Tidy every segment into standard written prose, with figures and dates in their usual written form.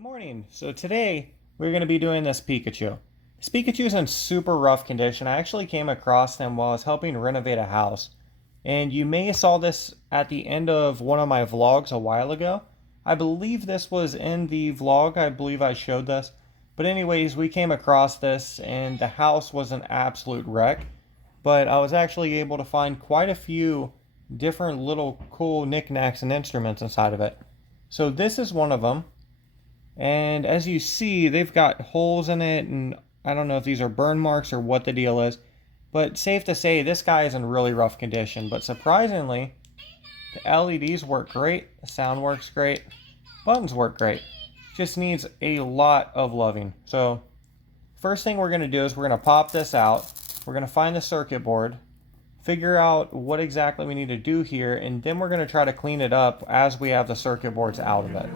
Good morning. So today we're going to be doing this Pikachu. This Pikachu is in super rough condition. I actually came across him while I was helping renovate a house. And you may have saw this at the end of one of my vlogs a while ago. I believe this was in the vlog. I believe I showed this. But anyways, we came across this and the house was an absolute wreck. But I was actually able to find quite a few different little cool knickknacks and instruments inside of it. So this is one of them. And as you see, they've got holes in it, and I don't know if these are burn marks or what the deal is. But safe to say, this guy is in really rough condition. But surprisingly, the LEDs work great, the sound works great, buttons work great. Just needs a lot of loving. So, first thing we're going to do is we're going to pop this out. We're going to find the circuit board, figure out what exactly we need to do here, and then we're going to try to clean it up as we have the circuit boards out of it.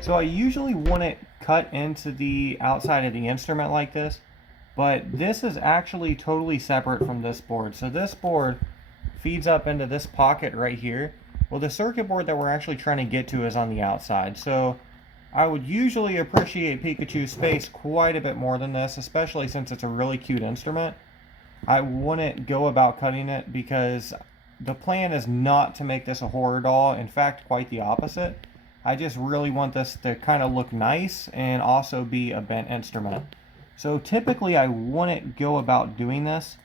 So I usually want it cut into the outside of the instrument like this, but this is actually totally separate from this board. So this board feeds up into this pocket right here. Well, the circuit board that we're actually trying to get to is on the outside. So I would usually appreciate Pikachu's space quite a bit more than this, especially since it's a really cute instrument. I wouldn't go about cutting it because the plan is not to make this a horror doll. In fact, quite the opposite. I just really want this to kind of look nice and also be a bent instrument. So typically I wouldn't go about doing this,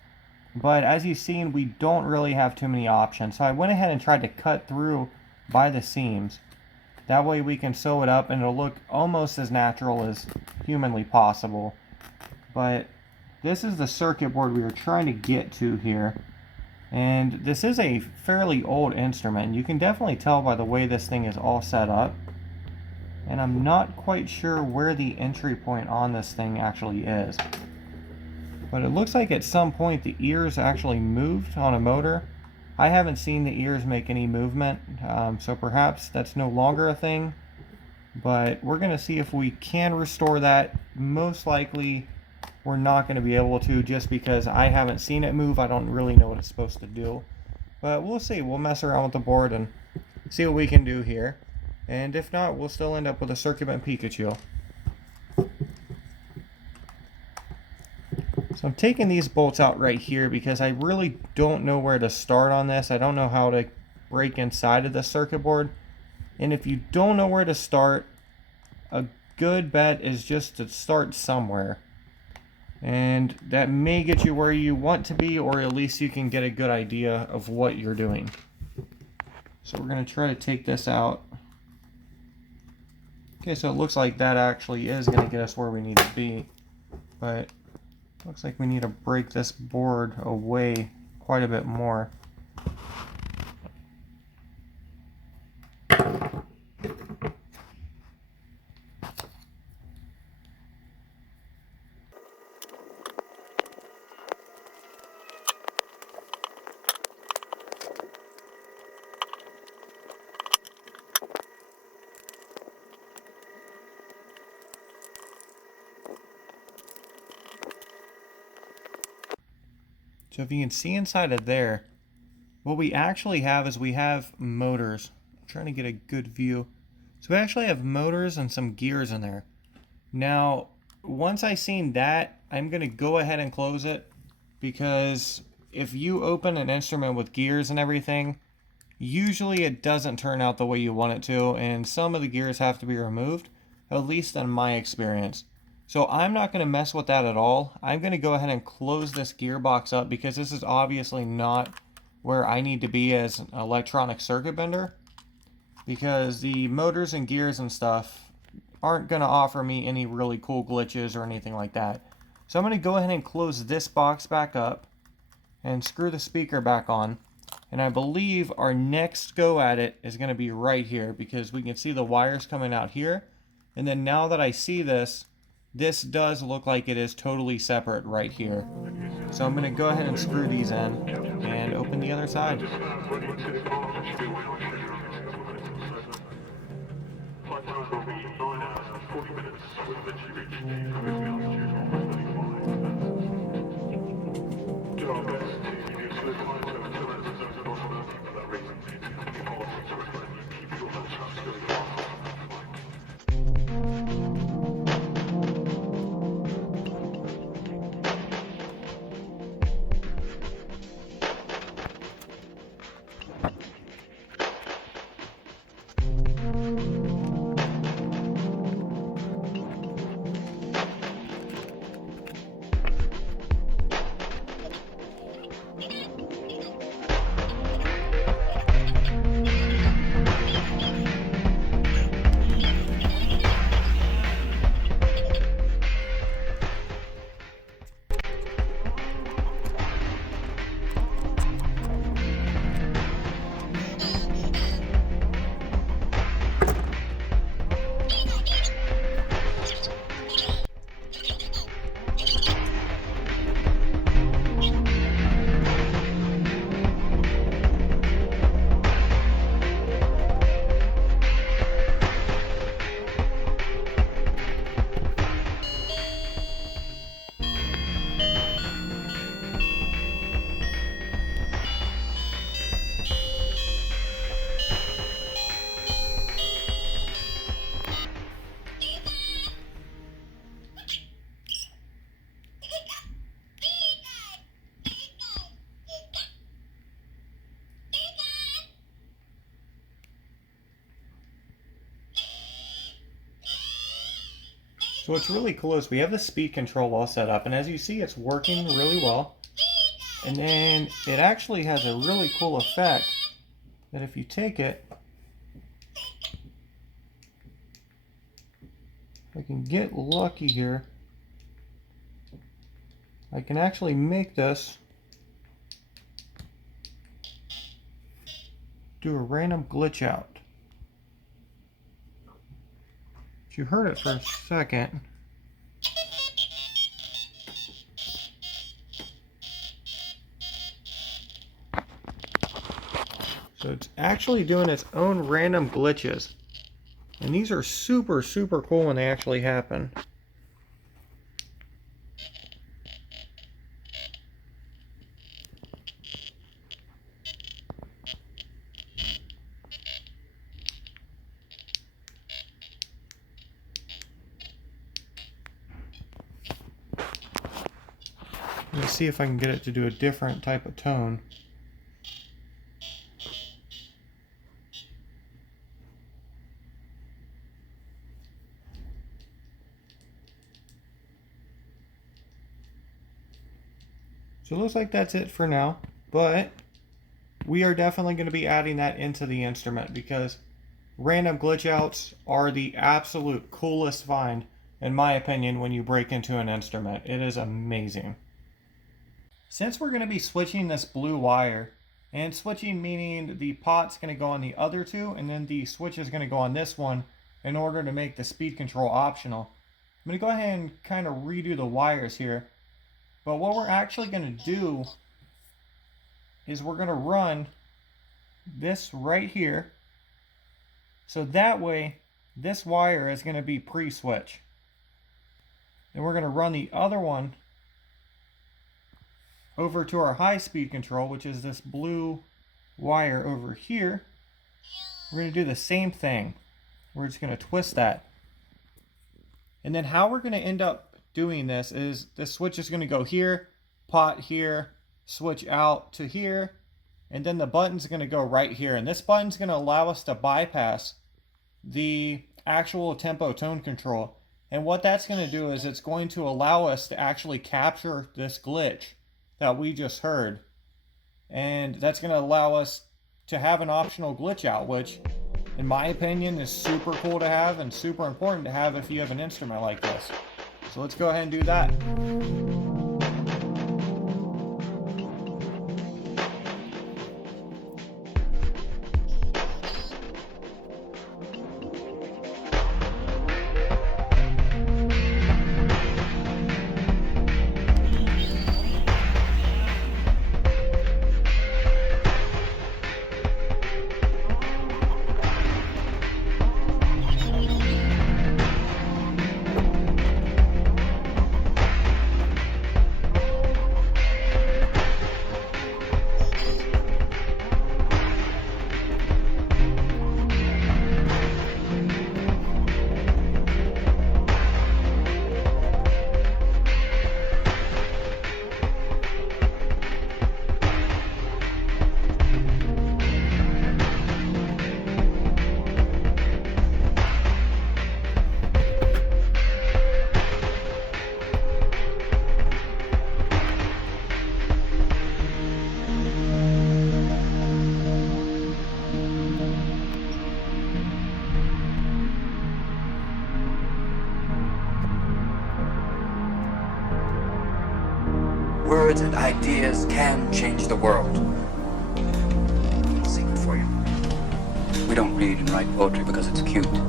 but as you've seen, we don't really have too many options. So I went ahead and tried to cut through by the seams. That way we can sew it up and it'll look almost as natural as humanly possible. But this is the circuit board we were trying to get to here. And this is a fairly old instrument. You can definitely tell by the way this thing is all set up. And I'm not quite sure where the entry point on this thing actually is. But it looks like at some point the ears actually moved on a motor. I haven't seen the ears make any movement, so perhaps that's no longer a thing. But we're going to see if we can restore that. Most likely we're not going to be able to, just because I haven't seen it move. I don't really know what it's supposed to do. But we'll see. We'll mess around with the board and see what we can do here. And if not, we'll still end up with a circuit bent Pikachu. So I'm taking these bolts out right here because I really don't know where to start on this. I don't know how to break inside of the circuit board. And if you don't know where to start, a good bet is just to start somewhere. And that may get you where you want to be, or at least you can get a good idea of what you're doing. So we're going to try to take this out. Okay, so it looks like that actually is going to get us where we need to be. But looks like we need to break this board away quite a bit more. So if you can see inside of there, what we actually have is we have motors. I'm trying to get a good view. So we actually have motors and some gears in there. Now, once I seen that, I'm going to go ahead and close it, because if you open an instrument with gears and everything, usually it doesn't turn out the way you want it to, and some of the gears have to be removed, at least in my experience. So I'm not going to mess with that at all. I'm going to go ahead and close this gearbox up, because this is obviously not where I need to be as an electronic circuit bender, because the motors and gears and stuff aren't going to offer me any really cool glitches or anything like that. So I'm going to go ahead and close this box back up and screw the speaker back on. And I believe our next go at it is going to be right here, because we can see the wires coming out here. And then now that I see this, this does look like it is totally separate right here. So I'm going to go ahead and screw these in and open the other side. So what's really cool is we have the speed control all set up, and as you see, it's working really well. And then it actually has a really cool effect that if you take it, if I can get lucky here, I can actually make this do a random glitch out. You heard it for a second. So it's actually doing its own random glitches. And these are super, super cool when they actually happen. Let me see if I can get it to do a different type of tone. So it looks like that's it for now, but we are definitely going to be adding that into the instrument, because random glitch outs are the absolute coolest find, in my opinion, when you break into an instrument. It is amazing. Since we're going to be switching this blue wire, and switching meaning the pot's going to go on the other two, and then the switch is going to go on this one in order to make the speed control optional, I'm going to go ahead and kind of redo the wires here. But what we're actually going to do is we're going to run this right here. So that way, this wire is going to be pre-switch. And we're going to run the other one over to our high speed control, which is this blue wire over here, we're going to do the same thing. We're just going to twist that. And then how we're going to end up doing this is the switch is going to go here, pot here, switch out to here, and then the button's going to go right here. And this button's going to allow us to bypass the actual tempo tone control. And what that's going to do is it's going to allow us to actually capture this glitch that we just heard. And that's going to allow us to have an optional glitch out, which in my opinion is super cool to have and super important to have if you have an instrument like this. So let's go ahead and do that. Words and ideas can change the world. I'll sing it for you. We don't read and write poetry because it's cute. We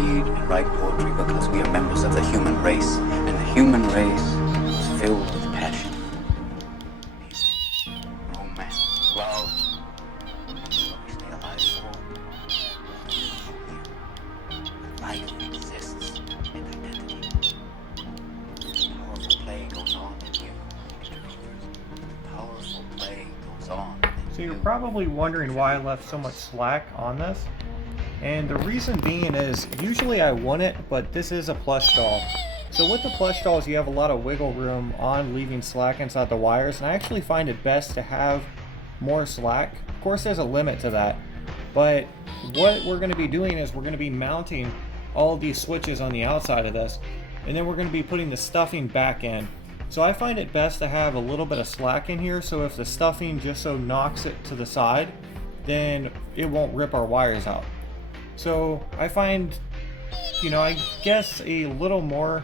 read and write poetry because we are members of the human race, and the human race is filled with passion, romance, love. That's what we stay alive for. Life exists in identity. Powerful play goes on in you. Powerful play goes on. So you're probably wondering why I left so much slack on this. And the reason being is usually I want it, but this is a plush doll. So with the plush dolls, you have a lot of wiggle room on leaving slack inside the wires, and I actually find it best to have more slack. Of course, there's a limit to that, but what we're going to be doing is we're going to be mounting all these switches on the outside of this, and then we're going to be putting the stuffing back in. So I find it best to have a little bit of slack in here, so if the stuffing just so knocks it to the side, then it won't rip our wires out. So I find, I guess a little more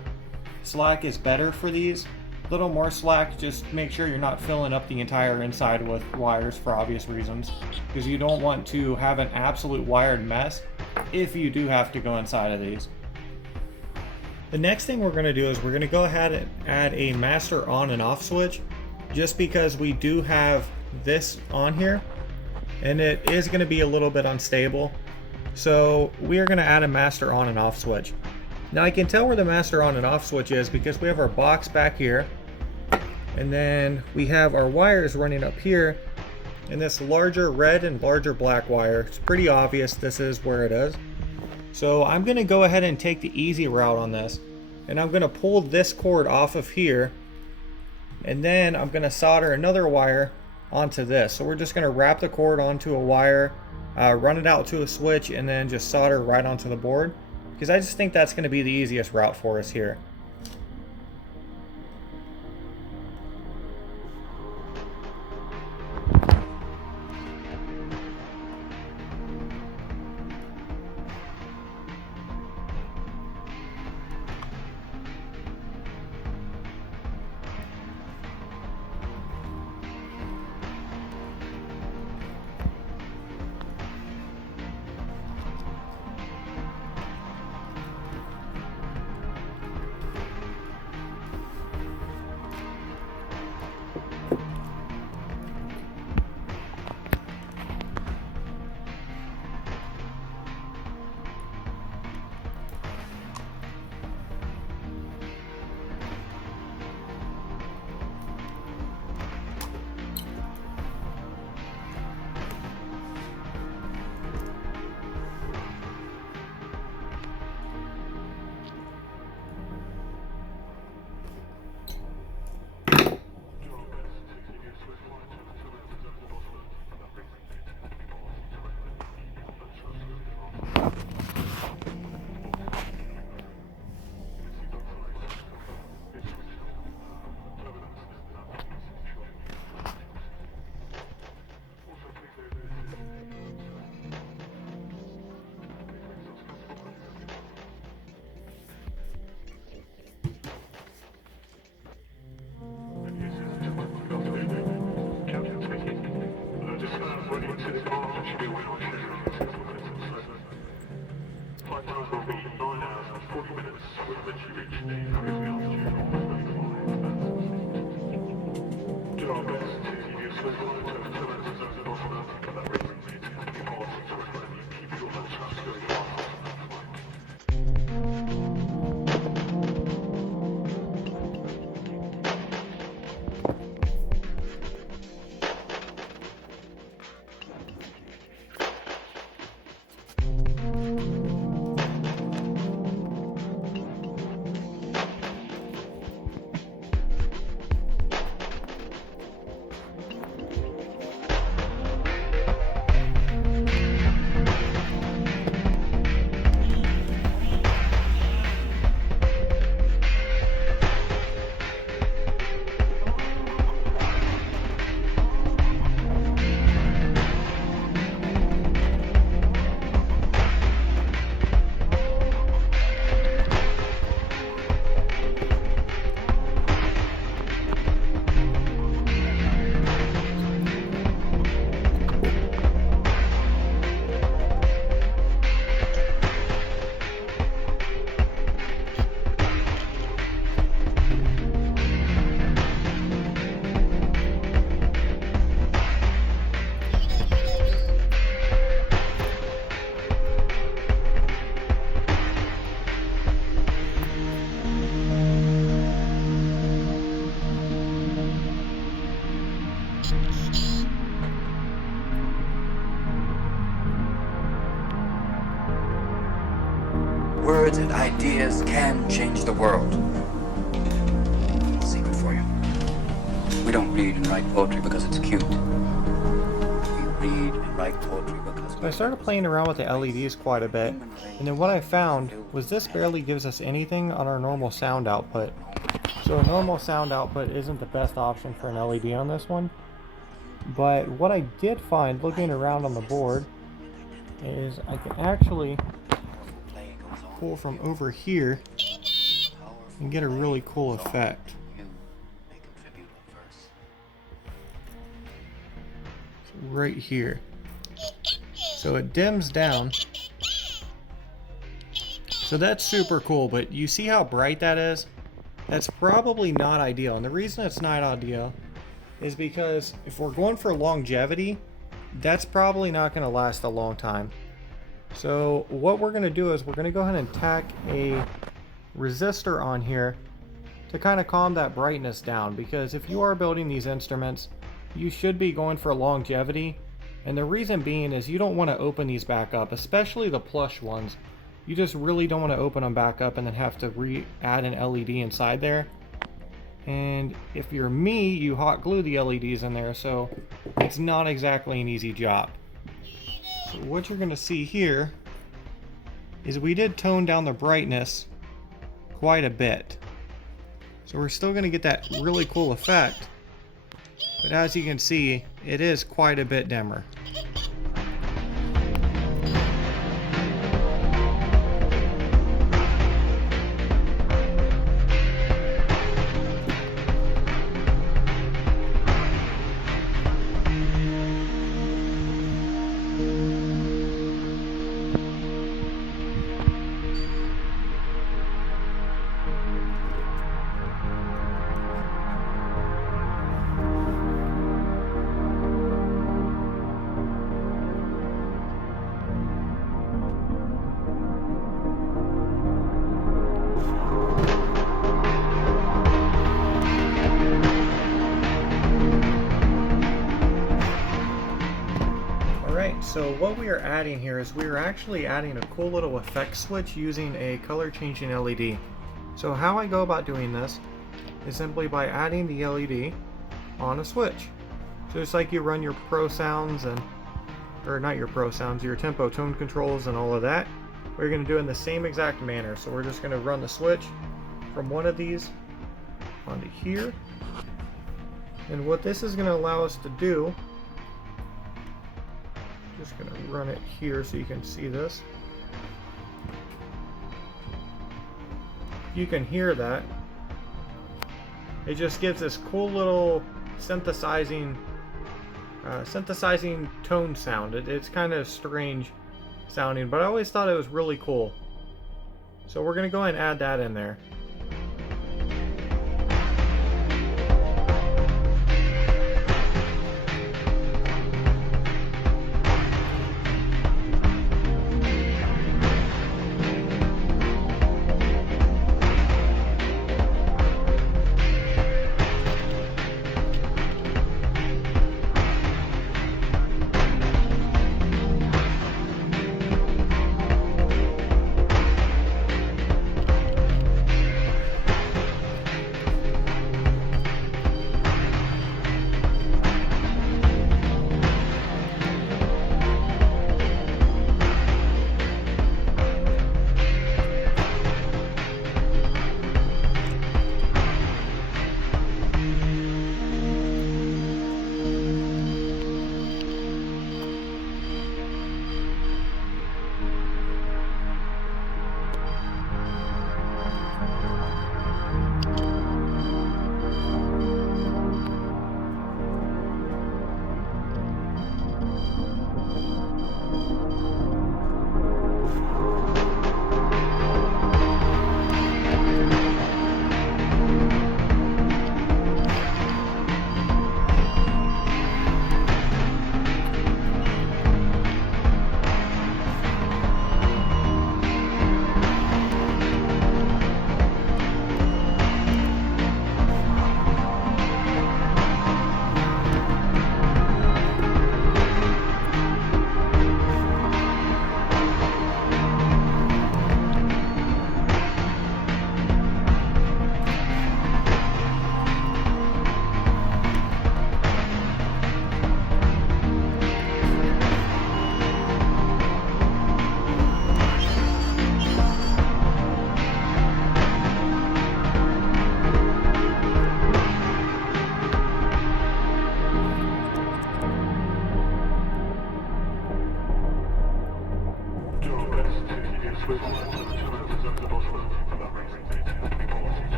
slack is better for these. A little more slack, just make sure you're not filling up the entire inside with wires for obvious reasons, because you don't want to have an absolute wired mess if you do have to go inside of these. The next thing we're going to do is we're going to go ahead and add a master on and off switch, just because we do have this on here and it is going to be a little bit unstable. So we are going to add a master on and off switch. Now I can tell where the master on and off switch is because we have our box back here, and then we have our wires running up here, and this larger red and larger black wire. It's pretty obvious this is where it is. So I'm going to go ahead and take the easy route on this, and I'm going to pull this cord off of here, and then I'm going to solder another wire onto this. So we're just going to wrap the cord onto a wire, run it out to a switch, and then just solder right onto the board, because I just think that's going to be the easiest route for us here. Words and ideas can change the world. Secret for you. We don't read and write poetry because it's cute. We read and write poetry because So I started playing around with the LEDs quite a bit, and then what I found was this barely gives us anything on our normal sound output. So a normal sound output isn't the best option for an LED on this one. But what I did find looking around on the board is I can actually pull from over here and get a really cool effect. So right here. So it dims down. So that's super cool, but you see how bright that is? That's probably not ideal. And the reason it's not ideal is because if we're going for longevity, that's probably not going to last a long time. So what we're going to do is we're going to go ahead and tack a resistor on here to kind of calm that brightness down, because if you are building these instruments, you should be going for longevity. And the reason being is you don't want to open these back up, especially the plush ones. You just really don't want to open them back up and then have to add an LED inside there. And if you're me, you hot glue the LEDs in there, so it's not exactly an easy job. So what you're going to see here is we did tone down the brightness quite a bit. So we're still going to get that really cool effect, but as you can see, it is quite a bit dimmer. So what we are adding here is we are actually adding a cool little effect switch using a color changing LED. So how I go about doing this is simply by adding the LED on a switch. So it's like you run your pro sounds or not your pro sounds, your tempo tone controls and all of that. We're going to do it in the same exact manner. So we're just going to run the switch from one of these onto here. And what this is going to allow us to do, just going to run it here so you can see this. You can hear that. It just gives this cool little synthesizing tone sound. It's kind of strange sounding, but I always thought it was really cool. So we're going to go ahead and add that in there.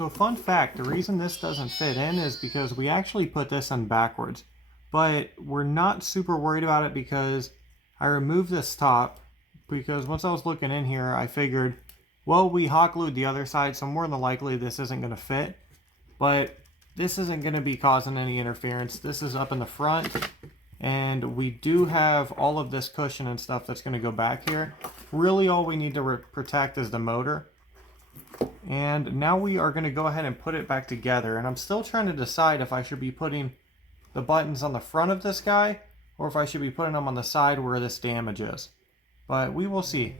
So fun fact, the reason this doesn't fit in is because we actually put this in backwards. But we're not super worried about it because I removed this top because once I was looking in here, I figured, well, we hot glued the other side, so more than likely this isn't going to fit. But this isn't going to be causing any interference. This is up in the front, and we do have all of this cushion and stuff that's going to go back here. Really all we need to protect is the motor. And now we are going to go ahead and put it back together, and I'm still trying to decide if I should be putting the buttons on the front of this guy, or if I should be putting them on the side where this damage is. But we will see.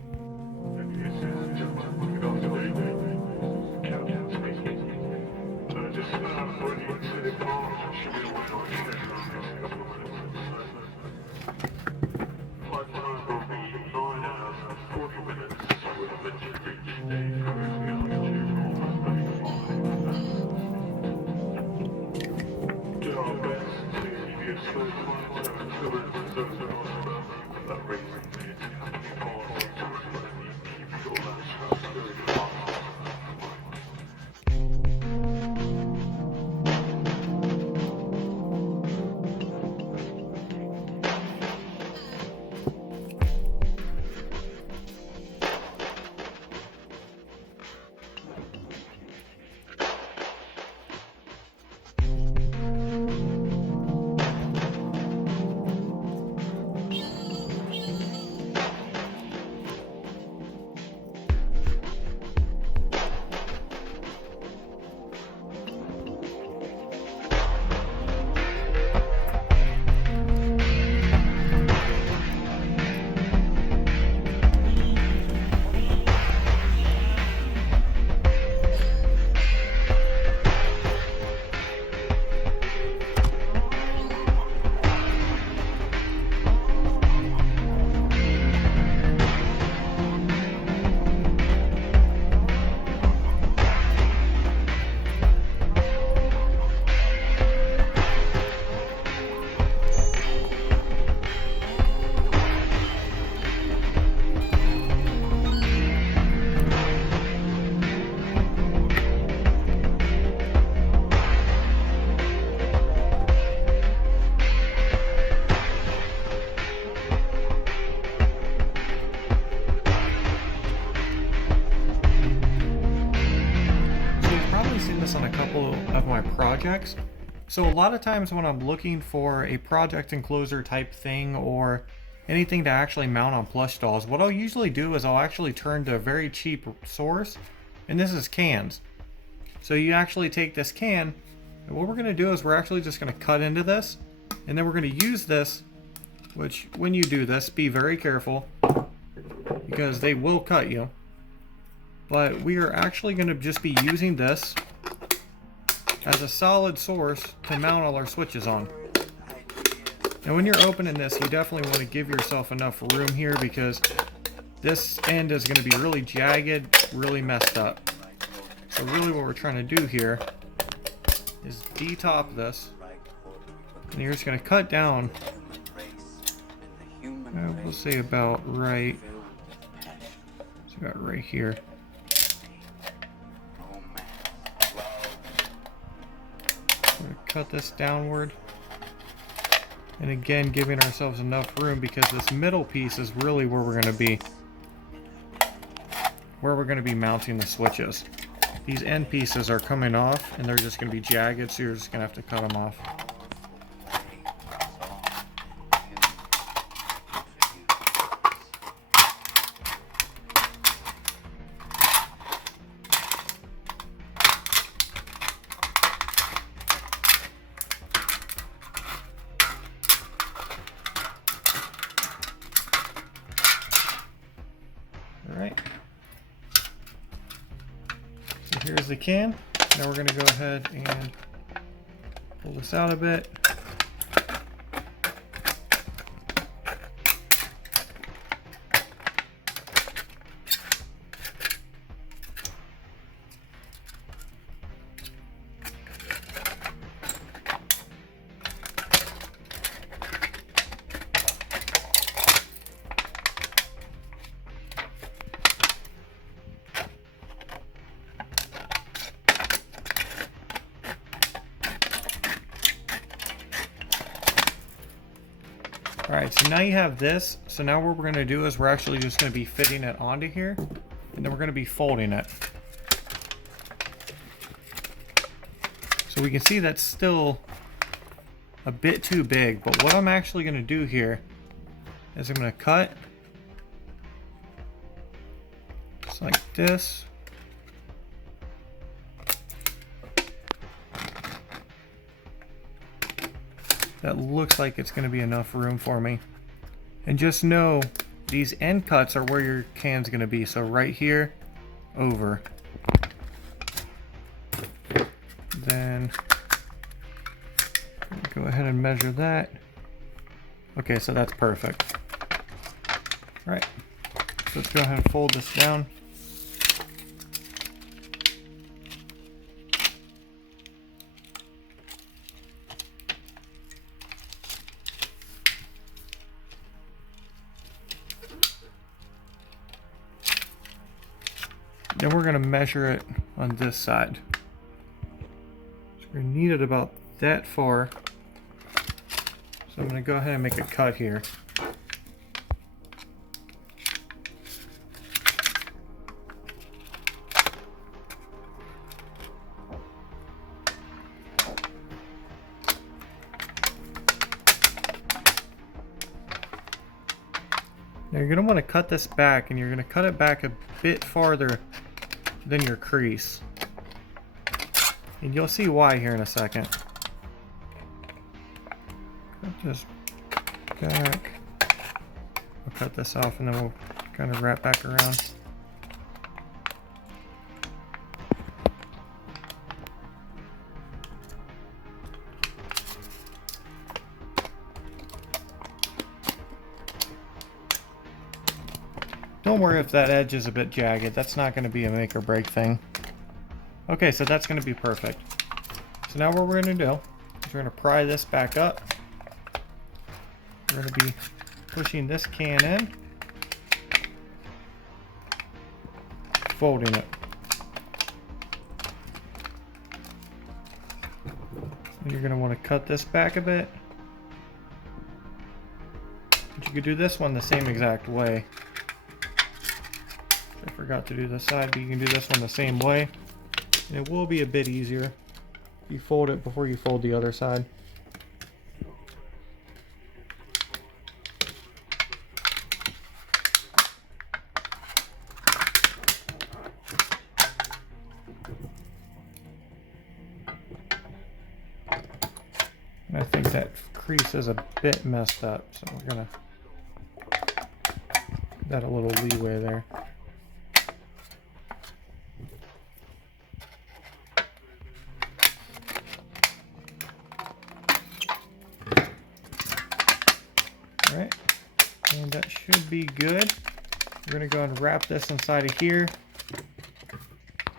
On a couple of my projects. So a lot of times when I'm looking for a project enclosure type thing or anything to actually mount on plush dolls, what I'll usually do is I'll actually turn to a very cheap source, and this is cans. So you actually take this can, and what we're going to do is we're actually just going to cut into this, and then we're going to use this, which when you do this, be very careful because they will cut you. But we are actually going to just be using this as a solid source to mount all our switches on. And when you're opening this, you definitely want to give yourself enough room here because this end is going to be really jagged, really messed up. So really what we're trying to do here is detop this. And you're just going to cut down, we'll say about right, it's about right here. Cut this downward, and again giving ourselves enough room because this middle piece is really where we're going to be mounting the switches. These end pieces are coming off and they're just going to be jagged, so you're just going to have to cut them off. Alright, so here's the can. Now we're going to go ahead and pull this out a bit. Alright, so now you have this. So now what we're going to do is we're actually just going to be fitting it onto here. And then we're going to be folding it. So we can see that's still a bit too big. But what I'm actually going to do here is I'm going to cut just like this. that looks like it's going to be enough room for me. And just know these end cuts are where your can's going to be. So right here, over. Then go ahead and measure that. Okay, so that's perfect. All right, so let's go ahead and fold this down. Then we're going to measure it on this side. So we're going to need it about that far. So I'm going to go ahead and make a cut here. Now you're going to want to cut this back, and you're going to cut it back a bit farther than your crease. And you'll see why here in a second. Just back. I'll cut this off and then we'll kind of wrap back around. Don't worry if that edge is a bit jagged. That's not going to be a make or break thing. Okay, so that's going to be perfect. So now what we're going to do is we're going to pry this back up. We're going to be pushing this can in, folding it. And you're going to want to cut this back a bit. But you could do this one the same exact way. I forgot to do this side, but you can do this one the same way. And it will be a bit easier if you fold it before you fold the other side. And I think that crease is a bit messed up, so we're gonna give that a little leeway there. Alright, and that should be good. We're going to go and wrap this inside of here.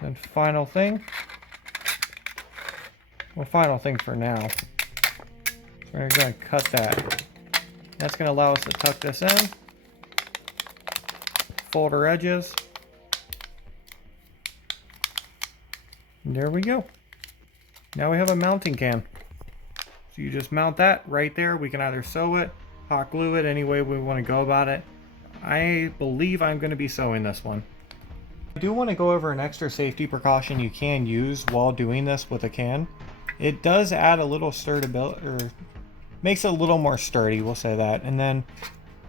Then final thing. Well, final thing for now. So we're going to go and cut that. That's going to allow us to tuck this in. Fold our edges. And there we go. Now we have a mounting can. So you just mount that right there. We can either sew it, hot glue it, any way we want to go about it. I believe I'm going to be sewing this one. I do want to go over an extra safety precaution you can use while doing this with a can. It does add a little sturdybility, or makes it a little more sturdy, we'll say that. And then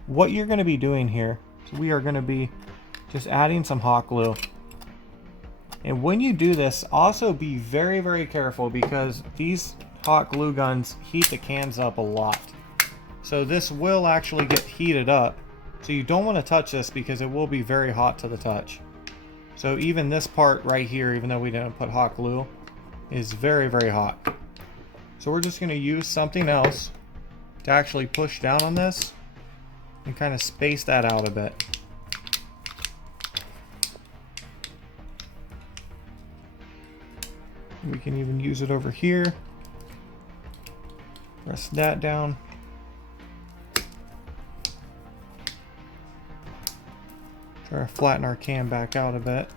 what you're going to be doing here, so we are going to be just adding some hot glue. And when you do this, also be very, very careful, because these hot glue guns heat the cans up a lot. So this will actually get heated up. So you don't want to touch this because it will be very hot to the touch. So even this part right here, even though we didn't put hot glue, is very, very hot. So we're just going to use something else to actually push down on this and kind of space that out a bit. We can even use it over here. Press that down. Try to flatten our can back out a bit.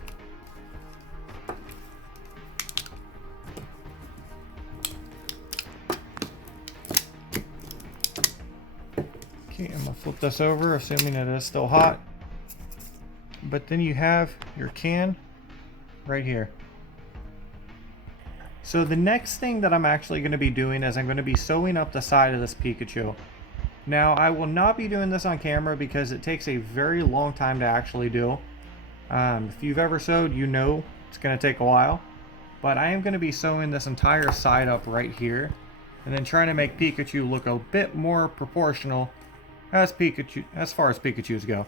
Okay, I'm gonna flip this over, assuming it is still hot. But then you have your can right here. So the next thing that I'm actually going to be doing is I'm going to be sewing up the side of this Pikachu. Now I will not be doing this on camera because it takes a very long time to actually do. If you've ever sewed, you know it's going to take a while. But I am going to be sewing this entire side up right here. and then trying to make Pikachu look a bit more proportional as far as Pikachus go.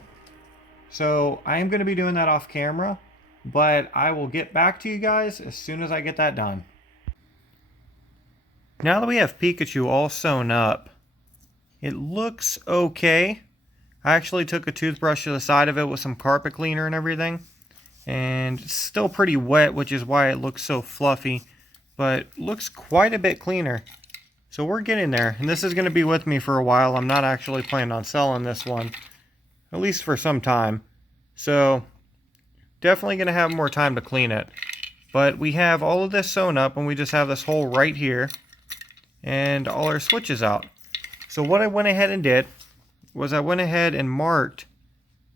So I am going to be doing that off camera, but I will get back to you guys as soon as I get that done. Now that we have Pikachu all sewn up, it looks okay. I actually took a toothbrush to the side of it with some carpet cleaner and everything, and it's still pretty wet, which is why it looks so fluffy, but looks quite a bit cleaner. So we're getting there, and this is going to be with me for a while. I'm not actually planning on selling this one, at least for some time. So definitely going to have more time to clean it. But we have all of this sewn up, and we just have this hole right here and all our switches out. So what I went ahead and did was I went ahead and marked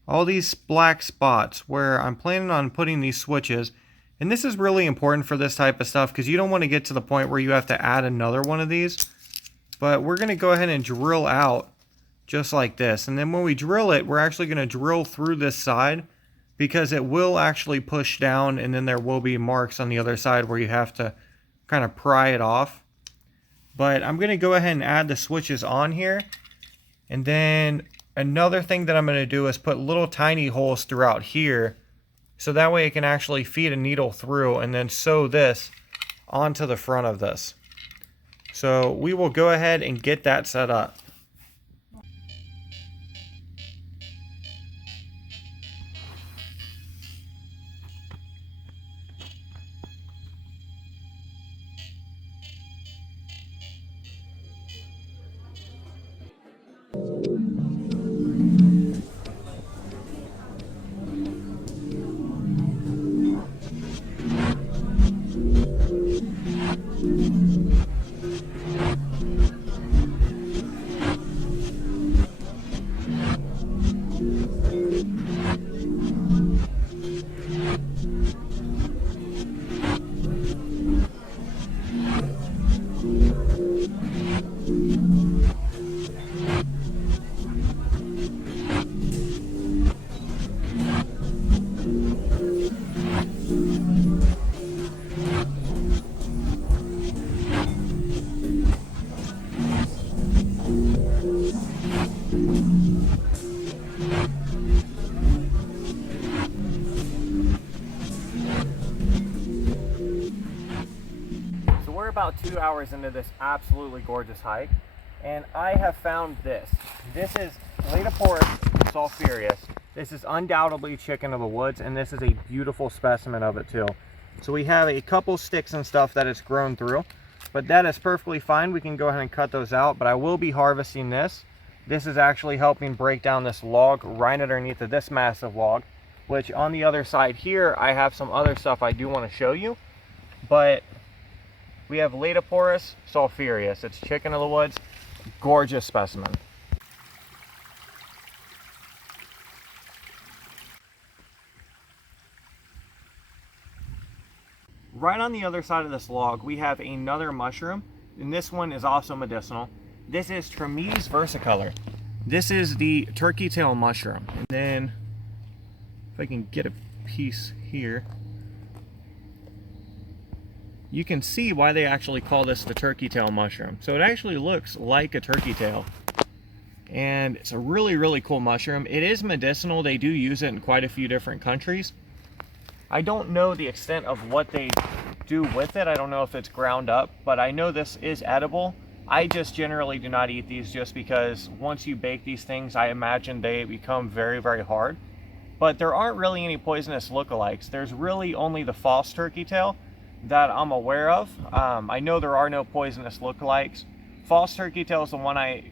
all these black spots where I'm planning on putting these switches. And this is really important for this type of stuff because you don't want to get to the point where you have to add another one of these. But we're going to go ahead and drill out just like this. And then when we drill it, we're actually going to drill through this side because it will actually push down, and then there will be marks on the other side where you have to kind of pry it off. But I'm going to go ahead and add the switches on here. And then another thing that I'm going to do is put little tiny holes throughout here, so that way it can actually feed a needle through and then sew this onto the front of this. So we will go ahead and get that set up. About 2 hours into this absolutely gorgeous hike, and I have found this. This is Laetoporus sulphureus. This is undoubtedly chicken of the woods, and this is a beautiful specimen of it too. So we have a couple sticks and stuff that it's grown through, but that is perfectly fine. We can go ahead and cut those out, but I will be harvesting this. This is actually helping break down this log right underneath of this massive log, which on the other side here, I have some other stuff I do want to show you, but we have Laetoporus sulphureus. It's chicken of the woods. Gorgeous specimen. Right on the other side of this log, we have another mushroom, and this one is also medicinal. This is Trametes versicolor. This is the turkey tail mushroom. And then, if I can get a piece here, you can see why they actually call this the turkey tail mushroom. So it actually looks like a turkey tail. And it's a really, really cool mushroom. It is medicinal. They do use it in quite a few different countries. I don't know the extent of what they do with it. I don't know if it's ground up, but I know this is edible. I just generally do not eat these just because once you bake these things, I imagine they become very, very hard. But there aren't really any poisonous lookalikes. There's really only the false turkey tail that I'm aware of. I know there are no poisonous lookalikes. False turkey tail is the one I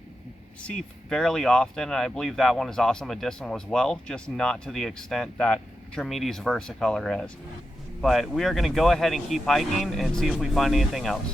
see fairly often, and I believe that one is also medicinal as well, just not to the extent that Trametes versicolor is. But we are going to go ahead and keep hiking and see if we find anything else.